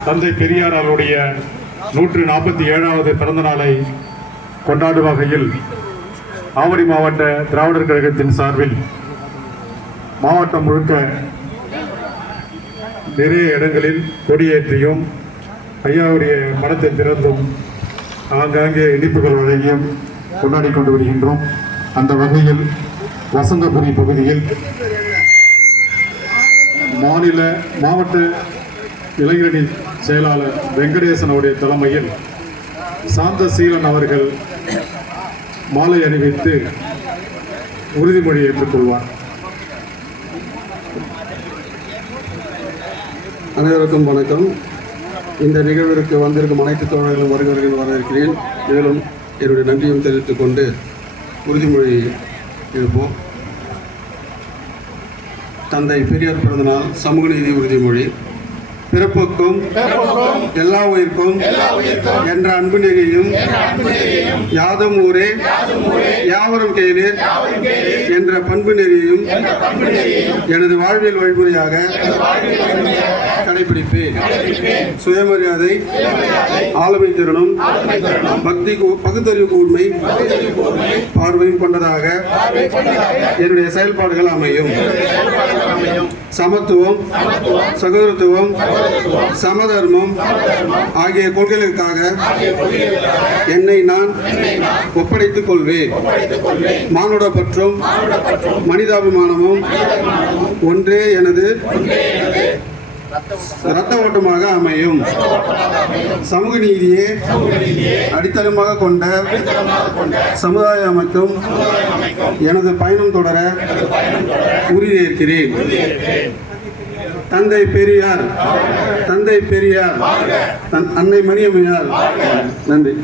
தந்தை பெரியார் அவருடைய நூற்று நாற்பத்தி ஏழாவது பிறந்த நாளை கொண்டாடும் வகையில் ஆவடி மாவட்ட திராவிடர் கழகத்தின் சார்பில் மாவட்டம் முழுக்க நிறைய இடங்களில் கொடியேற்றியும் ஐயாவுடைய மடத்தை திறந்தும் ஆங்காங்கே இனிப்புகள் வழங்கியும் கொண்டாடி கொண்டு வருகின்றோம். அந்த வகையில் வசந்தபுரி பகுதியில் மாநில மாவட்ட இளைஞரணி செயலாளர் வெங்கடேசன் அவருடைய தலைமையில் சாந்த சீலன் அவர்கள் மாலை அணிவித்து உறுதிமொழி ஏற்றுக்கொள்வார். அனைவருக்கும் வணக்கம். இந்த நிகழ்விற்கு வந்திருக்கும் அனைத்து தோழர்களும் வருகிறவர்கள் வரவேற்கிறேன். மேலும் என்னுடைய நன்றியும் தெரிவித்துக் கொண்டு உறுதிமொழி இருப்போம் தந்தை பெரியார் பிறந்தநாள் சமூக நீதி உறுதிமொழி. பிறப்புக்கும் எல்லா உயிர்க்கும் என்ற அன்பு நெறியும் யாதும் ஊரே யாவரும் கேளீர் என்ற பண்பு நெறியும் எனது வாழ்வியல் வழிமுறையாக கடைபிடிப்பேன். சுயமரியாதை ஆளுமை திறனும் பக்தி பகுத்தறிவு கூர்மை பார்வையும் கொண்டதாக என்னுடைய செயல்பாடுகள் அமையும். சமத்துவம் சகோதரத்துவம் சமதர்மம் ஆகிய கொள்கைகளுக்காக என்னை நான் ஒப்படைத்துக் கொள்வேன். மானுட பற்றும் மனிதாபிமானமும் ஒன்றே எனது இரத்த ஓட்டமாக அமையும். சமூக நீதியே அடித்தளமாக கொண்ட சமுதாய அமைக்கும் எனது பயணம் தொடர உறுதியேற்கிறேன். தந்தை பெரியார் தந்தை பெரியார் தன் அன்னை மணியம்மையார் நன்றி.